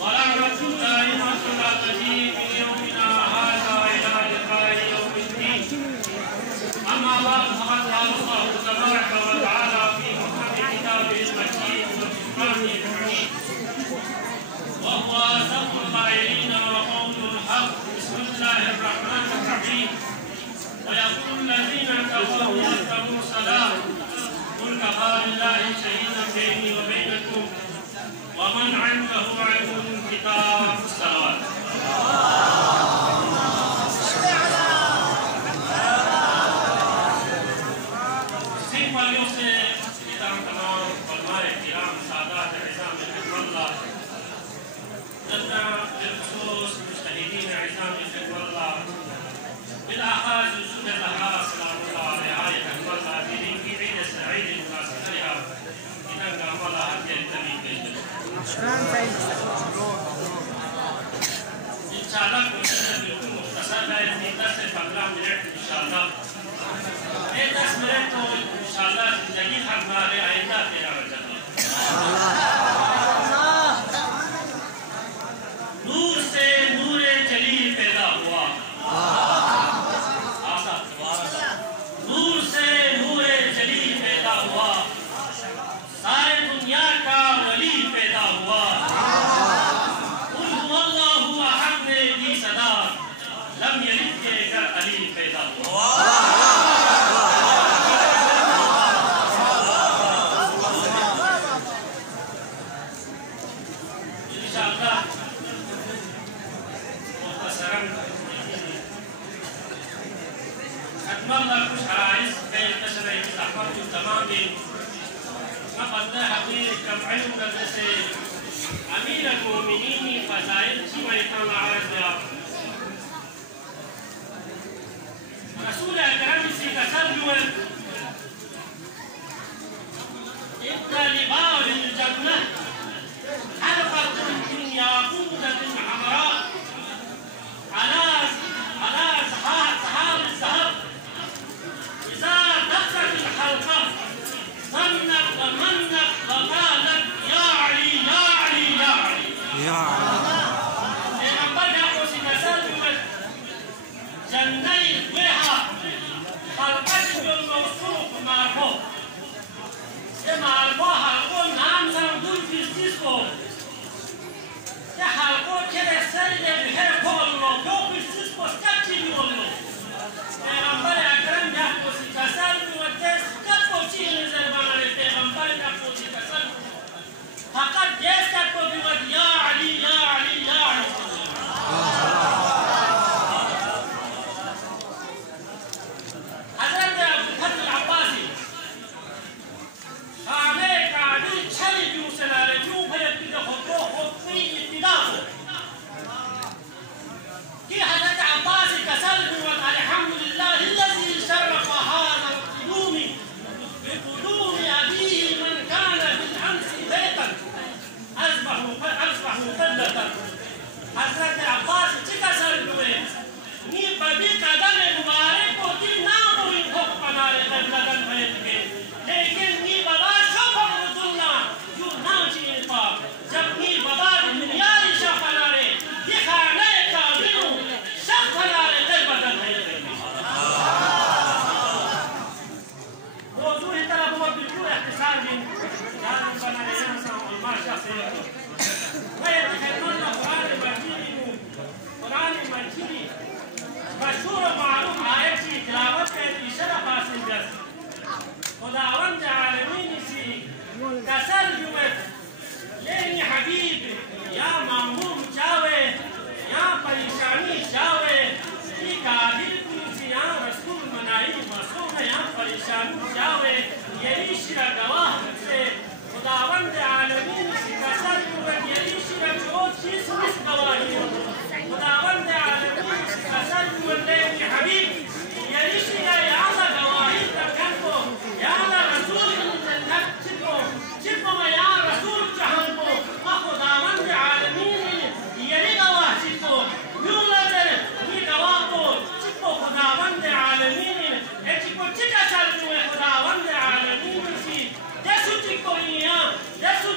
ورحمة الله وبركاته في يومنا هذا إلى لقاء يوم الدين. أما بعد فقد قال الله تبارك وتعالى في محكم كتابه المجيد والفرقان الحميد وهو أصدق القائلين وقول الحق. بسم الله الرحمن الرحيم. ويقول الذين كفروا واتقوا الصلاة قل كفى بالله شهيدا بيني وبينكم ومن عنده علم كتاب الصلوات. بالخصوص مجتهدين عظام حزب الله بالاخص وجود الزهراء سلام الله ورعايه الله في عيد السعيد المناسب لها اذا قام الله هذه التميم ان شاء الله كنا بالكل مختصر في درس 15 منٹ ان شاء الله. ये 10 मिनट तो इंशाअल्लाह जिंदगी हर हमारे आइंदा तेरा वजह नूर से नूरे जलील पैदा हुआ. नूर से नूरे जलील पैदा हुआ. सारे दुनिया का वली पैदा हुआ. कुल हुवल्लाहु अहद ने दी सदा लम यलिद के घर अली पैदा हुआ. والله مش عايز كي تشرح الأحوال تمام. ما بدنا حقيقة كم علم مدرسة أمير المؤمنين فزايد شيء ما يطلع عرضها. رسول الكريم سيتسلم إن لباب الجنة حلقة من ياقوتة حمراء على سحاب الذهب. إذا دخلت الحلقة ظنت ومنت وقالت يا علي يا علي يا علي يا علي. پیغمبر کو سکسل جنّي بها حلقة الموصوف معه. ये मालबो हल्को नाम संदूर किसको ये हल्को के सर ने बिखर खोल लो जो किसको सच्ची बोल लो. पैगंबर अकरम या को सिकसल मुद्दे कब पहुंची नजर बनाने पैगंबर का को सिकसल फकत जैसा को भी या अली या अली या अली. हजरत अबू बकर अब्बासी खाने का भी छली क्यों से ना रे क्यों भले पिता हो कोई इब्तिदा हो कि हजरत अब्बासी कसल हुआ अल्हम्दुलिल्लाह الذي شرف هذا القدوم بقدوم أبيه من كان بالأمس بيتا أصبح مقدسا. حضرت عباس कसल हुए नी बदी कदम मुबारक को दी नाम हुई भोग बना ले लगन भेज के लेकिन नी बाबा शोभा रसूलना जो ना चाहिए पाप जब नी बाबा दुनिया रिशा बना ले दिखाने का बिनु सब बना ले दिल बदल भेज दे. موضوع الطلب هو بالكل اختصار من جانب بنا لنا والماشا سيكون ويتكلمون قرآن مجيد مشهور ومعروف آيات تلاوت في شرف حاصل جس خداوند عالمین سی کسل جمعت لینی حبیب یا ممنون جاوے یا پریشانی جاوے کی قادر کنسی یا رسول منائی مسوم یا پریشانی جاوے یہی شرع گواہ سے خداوند عالمین سی کسل جمعت یہی شرع جو چیز مس گواہی خداوند عالمین سی کسل جمعت لینی حبیب یہی شرع یا گواہی تکن کو یا رسول جنت چپو میں یا رسول جہان کو خداوند عالمین یہی گواہ چپو یوں نظر یہ گواہ کو چپو خداوند عالمین اے چپو چکا چل جو خداوند عالمین سی جسو چپو یہاں جسو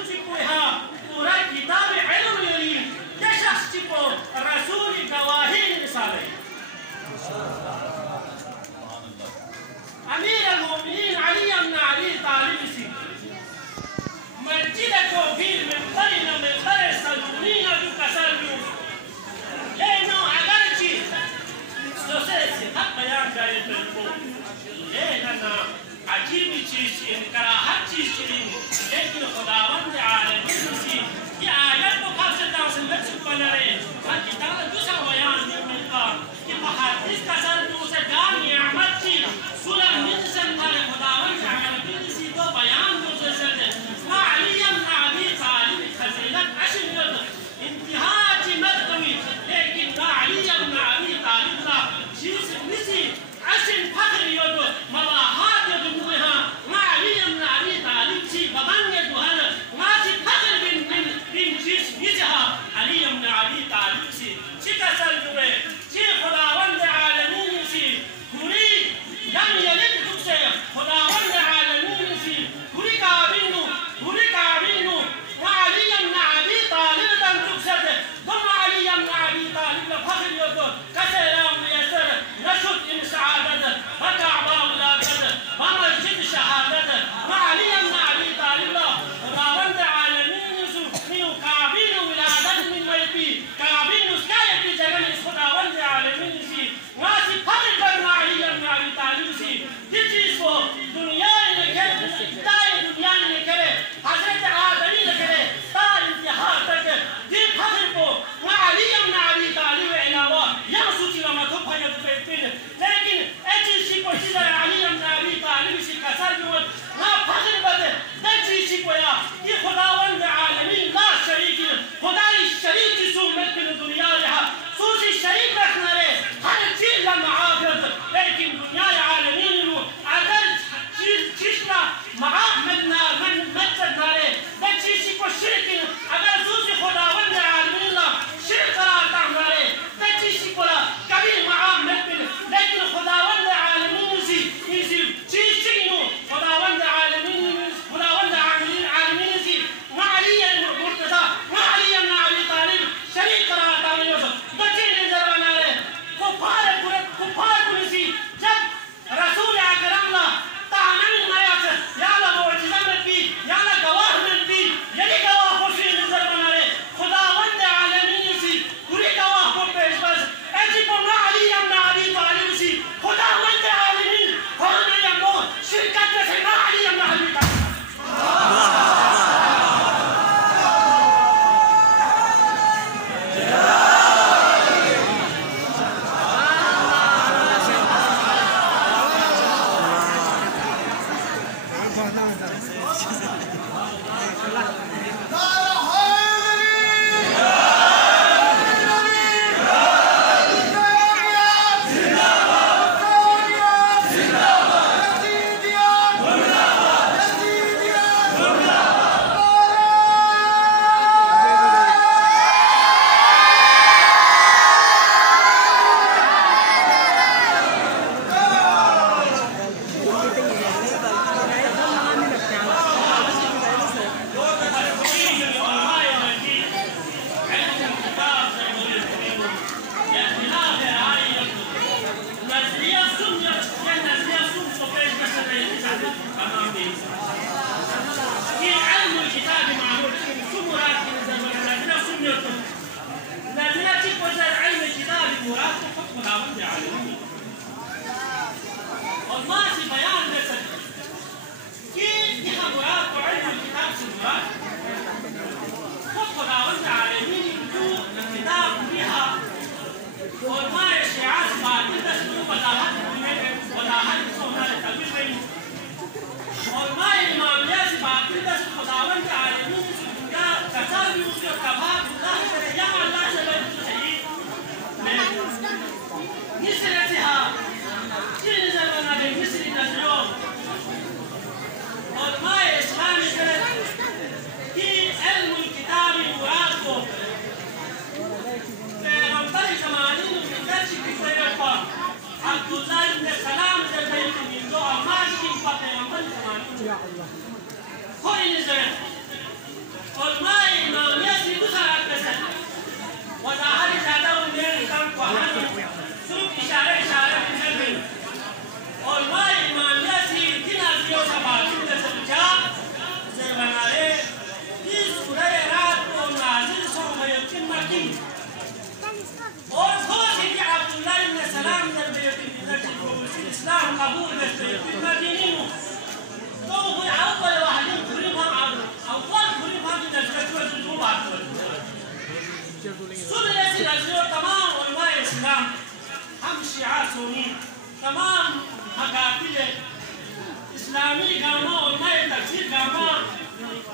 खुदावंद आलमीन और माँ से बयान कर सकते कि यहाँ मुराद तो इल्म किताब से मुराद खुद खुदावंद आलमीन जो किताब लिखा और माँ शिआर बातिल दस्तूर वजाहत सोना तबीर नहीं और माँ इमामिया से बातिल दस्तूर खुदावंद आलमीन से दुनिया कसा भी उसके कबाब अल्लाह करे या अल्लाह से सही مثل اتها كل زمنا بمثل اليوم علماء اسلامي كانت في علم الكتاب مراقبه من طريق 80 من درس كتاب القرآن عبد الله بن سلام زبيت من دعاء ماشي فقط من طريق 80 هو النزل علماء امام ياسي بصر الكسل وظاهر زادوا من الكلام وحنوا سلوك إشارة من البين और माँ इमामिया से तीन आदमियों का बातचीत कर समझा ज़बानारे इस पूरे रात को नाज़िल सो में यकीन मकीन और सोच कि अब्दुल्लाह इब्न सलाम ने यकीन बिज़ाती को इस्लाम कबूल करते यकीन मकीनी हो तो वो अव्वल वाहिद खुलीफा अव्वल खुलीफा की नज़र को जो बात कर सुन ऐसी नज़र तमाम उलमा इस्लाम हम शिया सुन्नी तमाम हकातिल इस्लामी गामा और नए तफसीर गामा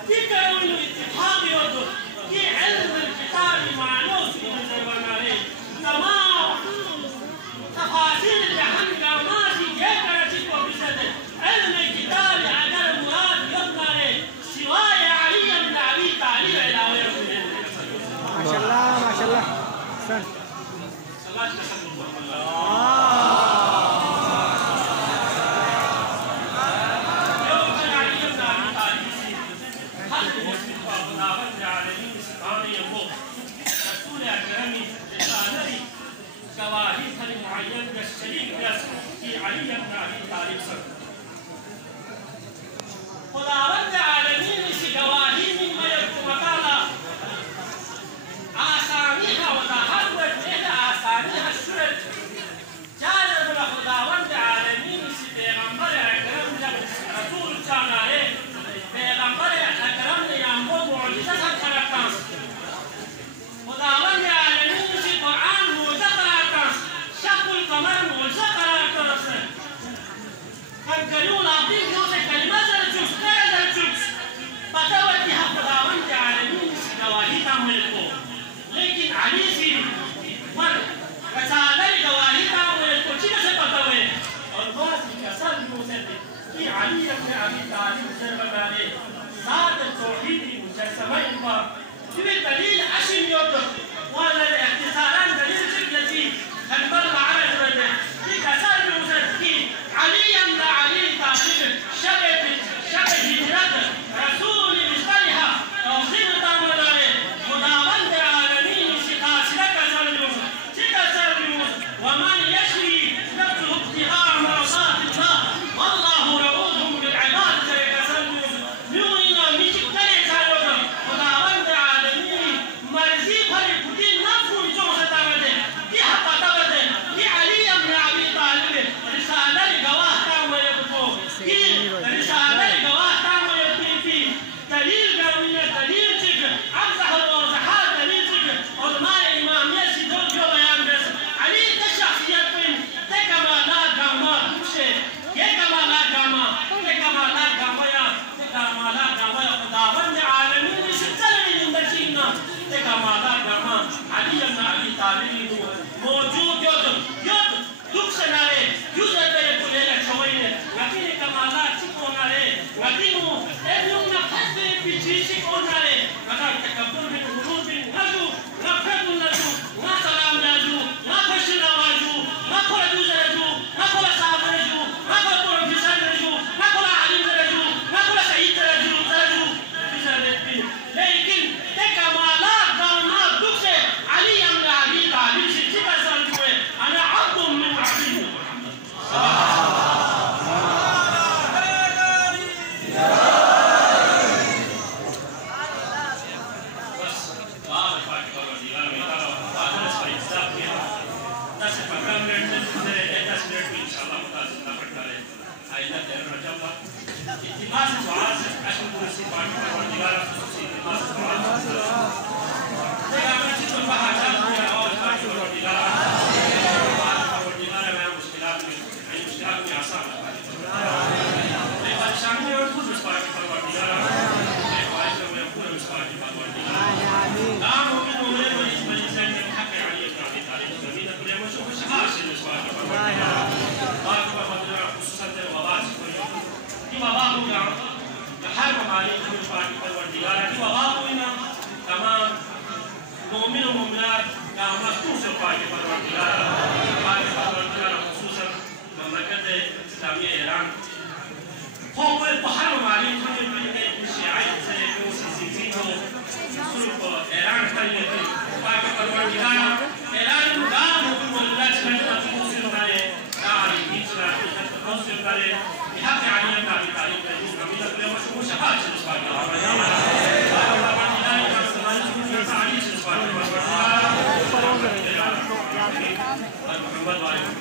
फिक्र उन इत्तिफाक योदो कि इल्म किताब मानो की नजर बनाने तमाम तफासिल जहान गामा की ये कराची को बिजत इल्म किताब अगर मुराद योदनारे सिवाय अली इब्न अबी तालिब इलावे माशाअल्लाह सन खुदावंद आलमीन इसी गवाही में मयरको मताला आसानी का वज़ाहत व तेरा आसानी का शुरत जालब खुदावंद आलमीन इसी पैगंबर अकरम जब रसूल जाना है पैगंबर अकरम ने हमको मुअजिज़ा कराता खुदावंद आलमीन इसी कुरान मुअजिज़ा कराता शक्ल कमर मुअजिज़ा कराता कंकरियों लाती क्यों से कलिमा ज़रचुस करे ज़रचुस पता है कि हम खुदावंद आलमीन इसी गवाही का मुल्को लेकिन अली सी पर रसाले गवाही का मुल्को चीज़ से पता है और बात कसर मुझे कि अली अपने अभी तारीफ से बनाने साथ तौहीदी मुजस्समा इनका ये दलील अशीम योद वाला इख्तिसारन दलील जिल्लती खनबर मारज बने कि कसर मुझे कि अली अम्न अली तारीफ शब हिजरत रसूल मिसलिहा तौहीद तामनारे खुदावंद आलमीन सिखा सिरक सल्लुम सिखा सल्लुम वमन यशरी नफ्सुहु इब्तिगाअ मरज़ातिल्लाह वल्लाहु रऊफ़ुम बिलइबाद सिरक सल्लुम यूइना मिचिक करे सारोदा खुदावंद आलमीन मर्जी भरी खुदी नफ्सुन जो सतावदे कि हपतावदे कि अली इब्न अबी तालिब रिसाला गवाह का मयको कि रिसाला गवाह का मयको की दलील गाविना दलील चिक अफ़ज़ह वज़हार दलील चिक उलमा इमामिया से जो बयान दे अली की शख्सियत में ते कमालात गामा से ये कमालात गामा या ते कमालात गामा खुदावंद आलमीन से चलने जिंदगीना ते कमालात गामा अली इब्न अबी तालिब मौजूद योद दुख से नारे यूज़र पे कुलेला छोइने लेकिन कमालात चिको नारे लेकिन एनुम ना फते पिछी चिको नारे अगर तकब्बुर में हुरूब में नजू ना फतु नजू ना सलाम नजू ना खुश नवाजू ना कोला दूसरे नजू ना कोला साहब नजू ना कोला प्रोफेसर नजू ना कोला आलिम नजू ना कोला सईद नजू लेकिन ते कमालात गाना दुख से अली इब्न अबी तालिब से चिका सल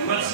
محمد